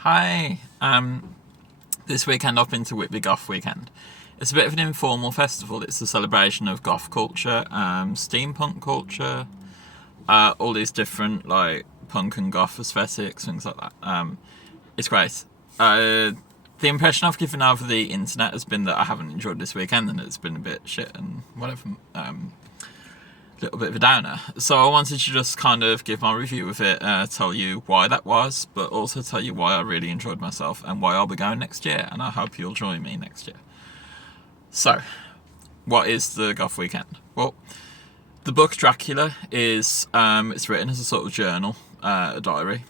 Hi. This weekend I've been to Whitby Goth weekend. It's a bit of an informal festival. It's a celebration of goth culture, steampunk culture, all these different like punk and goth aesthetics, things like that. It's great. The impression I've given over the internet has been that I haven't enjoyed this weekend and it's been a bit shit and whatever. Little bit of a downer. So I wanted to just kind of give my review of it, tell you why that was, but also tell you why I really enjoyed myself and why I'll be going next year, and I hope you'll join me next year. So, what is the Goth Weekend? Well, the book Dracula is it's written as a sort of journal, a diary.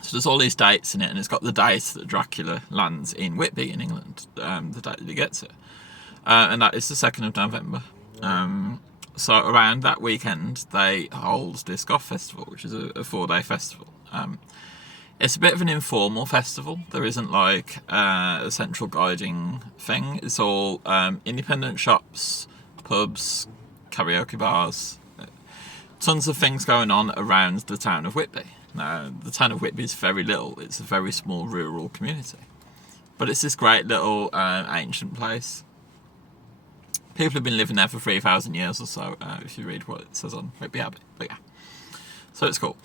So there's all these dates in it, and it's got the date that Dracula lands in Whitby in England, the date that he gets it, and that is the 2nd of November. So around that weekend, they hold this Goth Festival, which is a 4-day festival. It's a bit of an informal festival. There isn't like a central guiding thing. It's all independent shops, pubs, karaoke bars, tons of things going on around the town of Whitby. Now, the town of Whitby is very little. It's a very small rural community. But it's this great little ancient place. People have been living there for 3,000 years or so, if you read what it says on Whitby Abbey. But yeah, so it's cool.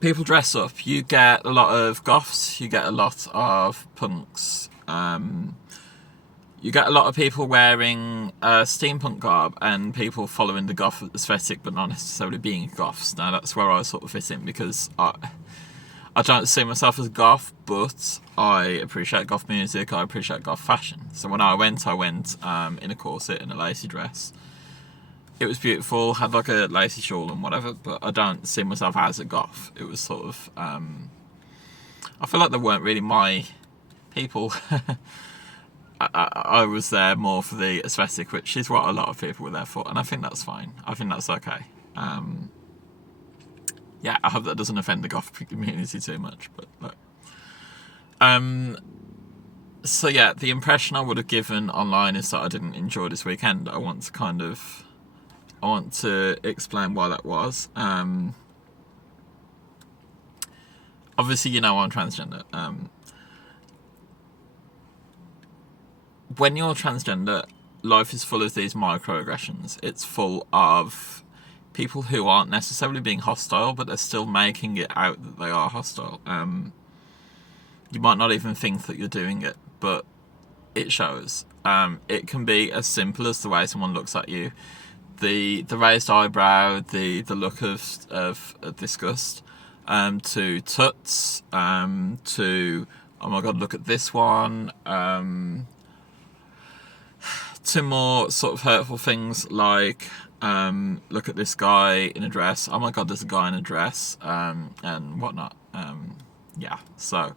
People dress up. You get a lot of goths, you get a lot of punks, you get a lot of people wearing steampunk garb and people following the goth aesthetic but not necessarily being goths. Now that's where I sort of fit in, because I don't see myself as goth, but I appreciate goth music, I appreciate goth fashion. So when I went in a corset and a lacy dress. It was beautiful, had like a lacy shawl and whatever, but I don't see myself as a goth. It was sort of, I feel like they weren't really my people. I was there more for the aesthetic, which is what a lot of people were there for, and I think that's fine. I think that's okay. Yeah, I hope that doesn't offend the goth community too much, but look. So yeah, the impression I would have given online is that I didn't enjoy this weekend. I want to explain why that was. Obviously, you know I'm transgender. When you're transgender, life is full of these microaggressions. It's full of people who aren't necessarily being hostile, but they're still making it out that they are hostile. You might not even think that you're doing it, but it shows. It can be as simple as the way someone looks at you, the raised eyebrow, the look of disgust, to tuts, to oh my god, look at this one, to more sort of hurtful things like look at this guy in a dress, oh my god, there's a guy in a dress, and whatnot. Yeah, so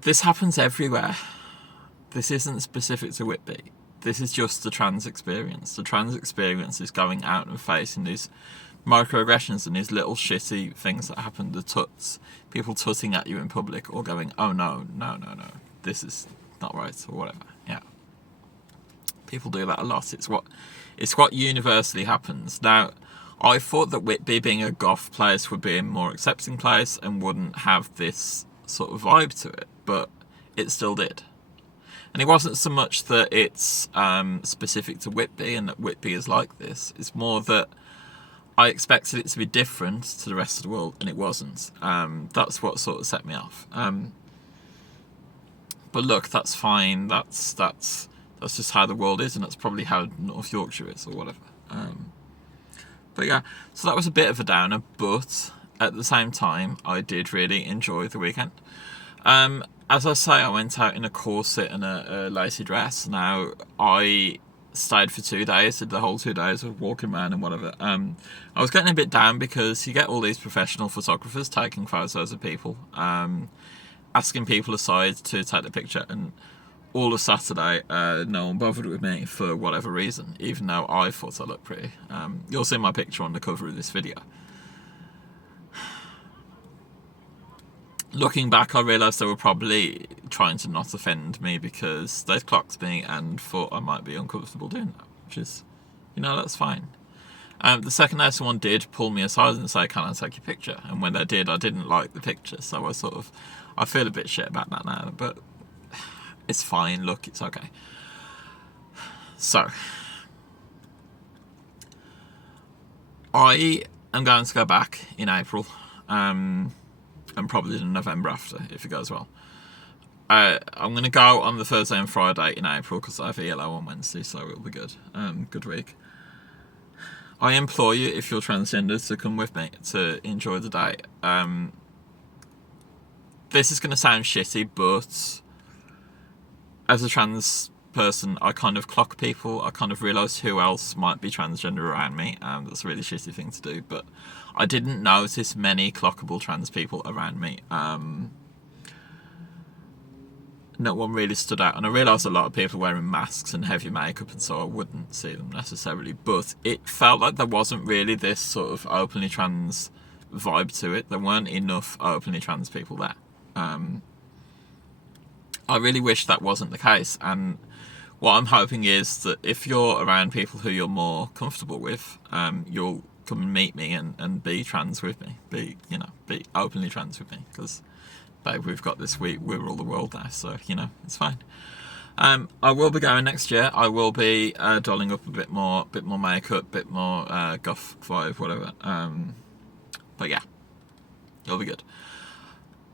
this happens everywhere. This isn't specific to Whitby. This is just the trans experience. The trans experience is going out and facing these microaggressions and these little shitty things that happen, the tuts, people tutting at you in public or going, oh no, this is not right, or whatever. Yeah. People do that a lot. It's what universally happens. Now, I thought that Whitby, being a goth place, would be a more accepting place and wouldn't have this sort of vibe to it, but it still did. And it wasn't so much that it's specific to Whitby and that Whitby is like this. It's more that I expected it to be different to the rest of the world, and it wasn't. That's what sort of set me off. But look, that's fine. That's just how the world is, and that's probably how North Yorkshire is, or whatever. But yeah, so that was a bit of a downer, but at the same time, I did really enjoy the weekend. As I say, I went out in a corset and a lacy dress. Now, I stayed for 2 days, did the whole 2 days of walking around and whatever. I was getting a bit down because you get all these professional photographers taking photos of people, asking people aside to take the picture, and all of Saturday, no one bothered with me for whatever reason, even though I thought I looked pretty. You'll see my picture on the cover of this video. Looking back, I realised they were probably trying to not offend me because they'd clocked me and thought I might be uncomfortable doing that, which is, that's fine. The second day, someone did pull me aside and say, "Can I take your picture?" And when they did, I didn't like the picture, so I feel a bit shit about that now, but it's fine. Look, it's okay. So, I am going to go back in April, and probably in November after, if it goes well. I'm going to go on the Thursday and Friday in April because I have ELO on Wednesday, so it'll be good. Good week. I implore you, if you're transgender, to come with me to enjoy the day. This is going to sound shitty, but as a trans person, I kind of clock people. I kind of realise who else might be transgender around me. That's a really shitty thing to do, but I didn't notice many clockable trans people around me. No one really stood out, and I realised a lot of people wearing masks and heavy makeup, and so I wouldn't see them necessarily, but it felt like there wasn't really this sort of openly trans vibe to it. There weren't enough openly trans people there. I really wish that wasn't the case, and what I'm hoping is that if you're around people who you're more comfortable with, you'll come and meet me and be trans with me, be openly trans with me, because babe, we've got this week, we rule the world now, so it's fine. I will be going next year. I will be dolling up a bit more makeup, bit more goth vibe, whatever. But yeah, it'll be good.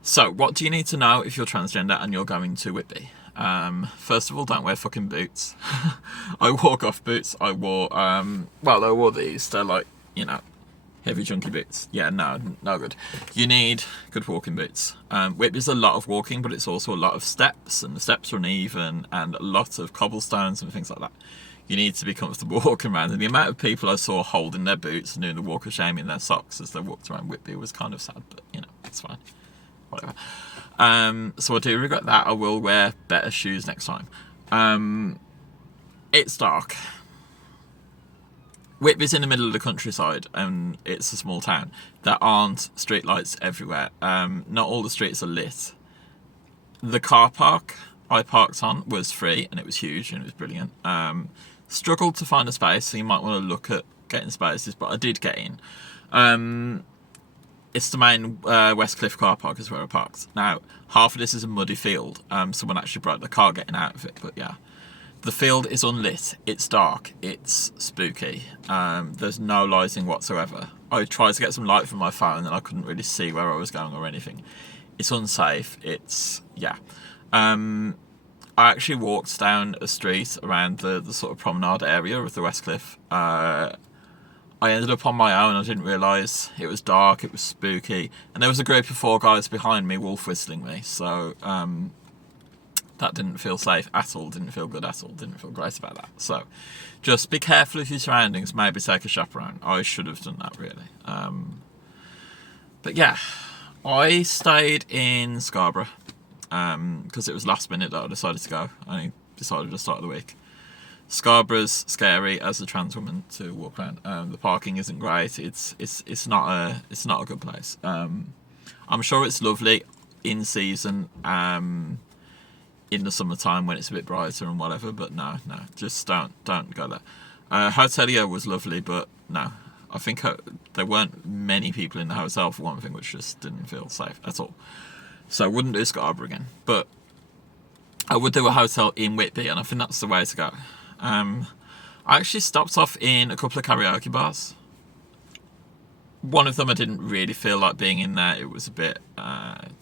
So, what do you need to know if you're transgender and you're going to Whitby? First of all, don't wear fucking boots. I wore goth boots. I wore these. They're like, heavy chunky boots. Yeah, no good. You need good walking boots. Whitby's a lot of walking, but it's also a lot of steps, and the steps are uneven, and a lot of cobblestones and things like that. You need to be comfortable walking around, and the amount of people I saw holding their boots and doing the walk of shame in their socks as they walked around Whitby was kind of sad, but it's fine. Whatever. So I do regret that. I will wear better shoes next time. It's dark. Whitby's in the middle of the countryside, and it's a small town. There aren't streetlights everywhere. Not all the streets are lit. The car park I parked on was free, and it was huge, and it was brilliant. Struggled to find a space, so you might want to look at getting spaces, but I did get in. It's the main West Cliff car park is where I parked. Now, half of this is a muddy field. Someone actually broke the car getting out of it, but yeah. The field is unlit, it's dark, it's spooky, there's no lighting whatsoever. I tried to get some light from my phone and I couldn't really see where I was going or anything. It's unsafe, I actually walked down a street around the sort of promenade area of the West Cliff. I ended up on my own. I didn't realise it was dark, it was spooky, and there was a group of 4 guys behind me wolf whistling me, so that didn't feel safe at all, didn't feel good at all, didn't feel great about that. So just be careful of your surroundings, maybe take a chaperone. I should have done that, really. But yeah, I stayed in Scarborough because it was last minute that I decided to go. I only decided at the start of the week. Scarborough's scary as a trans woman to walk around. The parking isn't great. It's not a good place. I'm sure it's lovely in season, in the summertime when it's a bit brighter and whatever, but no, just don't go there. Hotelier was lovely, but no, I think there weren't many people in the hotel for one thing, which just didn't feel safe at all. So I wouldn't do Scarborough again, but I would do a hotel in Whitby, and I think that's the way to go. I actually stopped off in a couple of karaoke bars. One of them I didn't really feel like being in there. It was a bit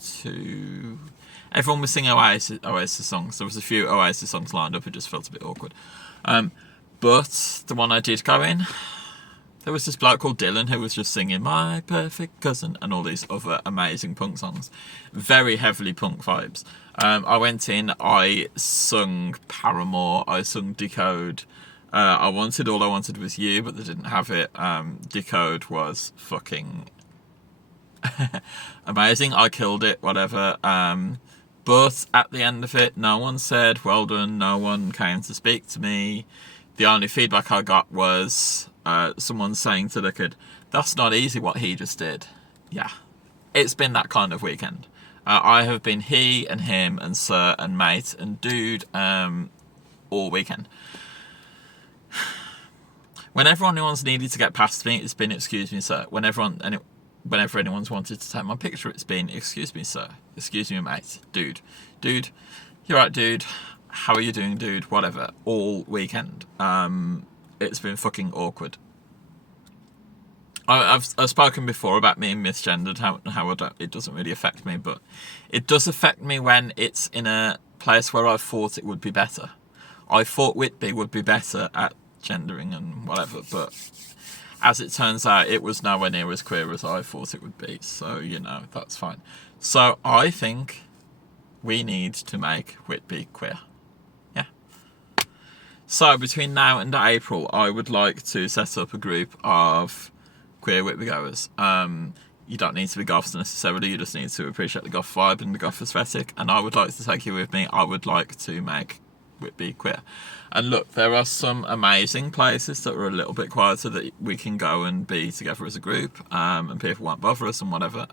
too... Everyone was singing Oasis songs. There was a few Oasis songs lined up. It just felt a bit awkward. But the one I did go in, there was this bloke called Dylan who was just singing My Perfect Cousin and all these other amazing punk songs. Very heavily punk vibes. I went in, I sung Paramore, I sung Decode. I wanted All I Wanted Was You, but they didn't have it. Decode was fucking amazing. I killed it, whatever. But at the end of it, no one said, well done, no one came to speak to me. The only feedback I got was someone saying to the kid, that's not easy what he just did. Yeah, it's been that kind of weekend. I have been he and him and sir and mate and dude all weekend. Whenever anyone's needed to get past me, it's been "excuse me, sir." Whenever anyone's wanted to take my picture, it's been "excuse me, sir." "Excuse me, mate." Dude, you're right, dude. How are you doing, dude? Whatever. All weekend. It's been fucking awkward. I've spoken before about being misgendered, how it doesn't really affect me, but it does affect me when it's in a place where I thought it would be better. I thought Whitby would be better at gendering and whatever, but as it turns out, it was nowhere near as queer as I thought it would be, so, you know, that's fine. So I think we need to make Whitby queer. Yeah. So between now and April, I would like to set up a group of queer Whitby goers. You don't need to be goths necessarily, you just need to appreciate the goth vibe and the goth aesthetic, and I would like to take you with me. I would like to make Whitby queer. And look, there are some amazing places that are a little bit quieter that we can go and be together as a group, and people won't bother us and whatever.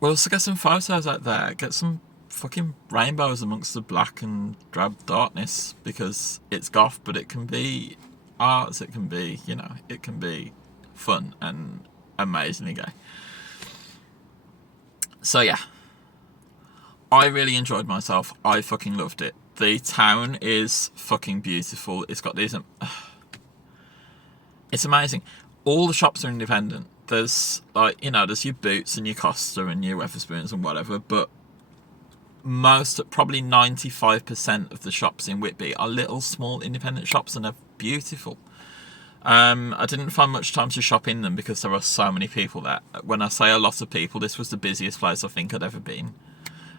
We'll also get some photos out there, get some fucking rainbows amongst the black and drab darkness, because it's goth, but it can be arts, it can be, you know, it can be fun and amazingly gay. So yeah, I really enjoyed myself. I fucking loved it. The town is fucking beautiful. It's got these it's amazing. All the shops are independent. There's, like, you know, there's your Boots and your Costa and your Wetherspoons and whatever, but probably 95% of the shops in Whitby are little small independent shops, and they're beautiful. I didn't find much time to shop in them because there are so many people there. When I say a lot of people, this was the busiest place I think I'd ever been.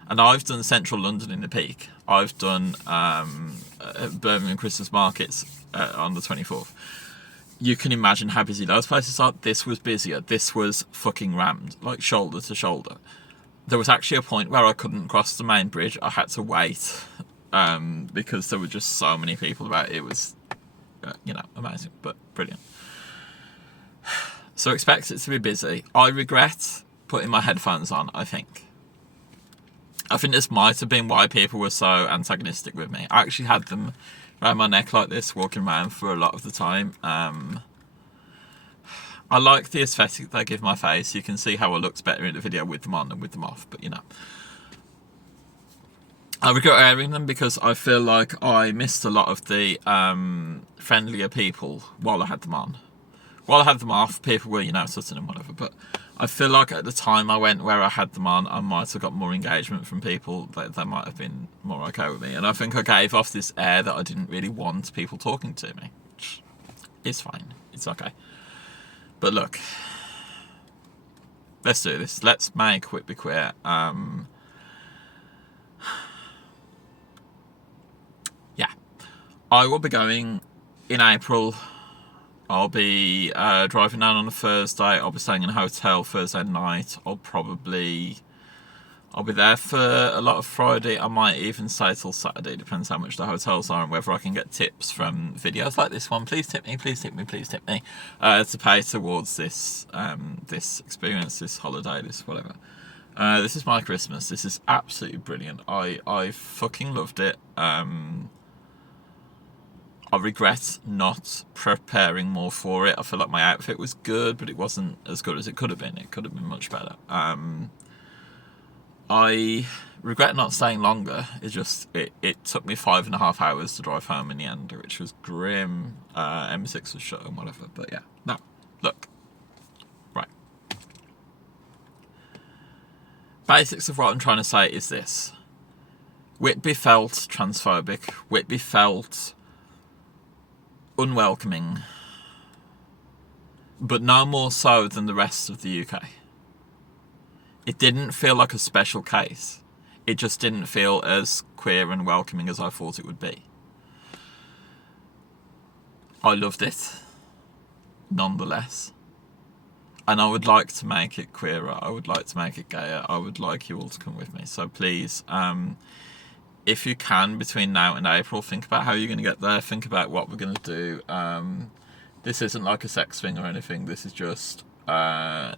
And I've done central London in the peak. I've done Birmingham Christmas markets on the 24th. You can imagine how busy those places are. This was busier. This was fucking rammed, like shoulder to shoulder. There was actually a point where I couldn't cross the main bridge. I had to wait because there were just so many people about. It was, you know, amazing, but brilliant. So expect it to be busy. I regret putting my headphones on, I think this might have been why people were so antagonistic with me. I actually had them around my neck like this, walking around for a lot of the time. I like the aesthetic they give my face. You can see how it looks better in the video with them on than with them off, but you know. I regret airing them because I feel like I missed a lot of the friendlier people while I had them on. While I had them off, people were, you know, sitting and whatever, but I feel like at the time I went where I had them on, I might have got more engagement from people, that they might have been more okay with me. And I think I gave off this air that I didn't really want people talking to me. It's fine. It's okay. But look, let's do this. Let's make Whitby queer. Yeah. I will be going in April. I'll be driving down on a Thursday. I'll be staying in a hotel Thursday night. I'll be there for a lot of Friday. I might even stay till Saturday. Depends how much the hotels are and whether I can get tips from videos like this one. Please tip me, please tip me, please tip me. To pay towards this this experience, this holiday, this whatever. This is my Christmas. This is absolutely brilliant. I fucking loved it. I regret not preparing more for it. I feel like my outfit was good, but it wasn't as good as it could have been. It could have been much better. I regret not staying longer. It took me 5.5 hours to drive home in the end, which was grim. M6 was shut and whatever. But yeah, no, look. Right. Basics of what I'm trying to say is this. Whitby felt transphobic. Whitby felt unwelcoming, but no more so than the rest of the UK. It didn't feel like a special case. It just didn't feel as queer and welcoming as I thought it would be. I loved it, nonetheless. And I would like to make it queerer. I would like to make it gayer. I would like you all to come with me. So please, if you can, between now and April, think about how you're going to get there. Think about what we're going to do. This isn't like a sex thing or anything. This is just a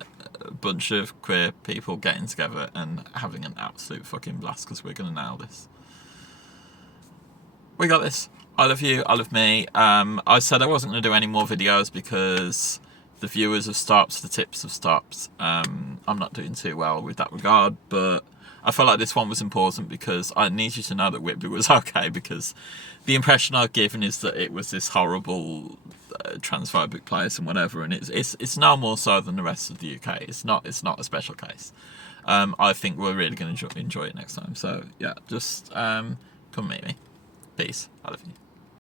bunch of queer people getting together and having an absolute fucking blast, because we're going to nail this. we got this. I love you, I love me. I said I wasn't going to do any more videos because the viewers have stopped, the tips have stopped. I'm not doing too well with that regard, but I felt like this one was important because I need you to know that Whitby was okay, because the impression I've given is that it was this horrible transphobic place and whatever, and it's no more so than the rest of the UK. It's not a special case. I think we're really going to enjoy it next time. So yeah, just come meet me. Peace. I love you.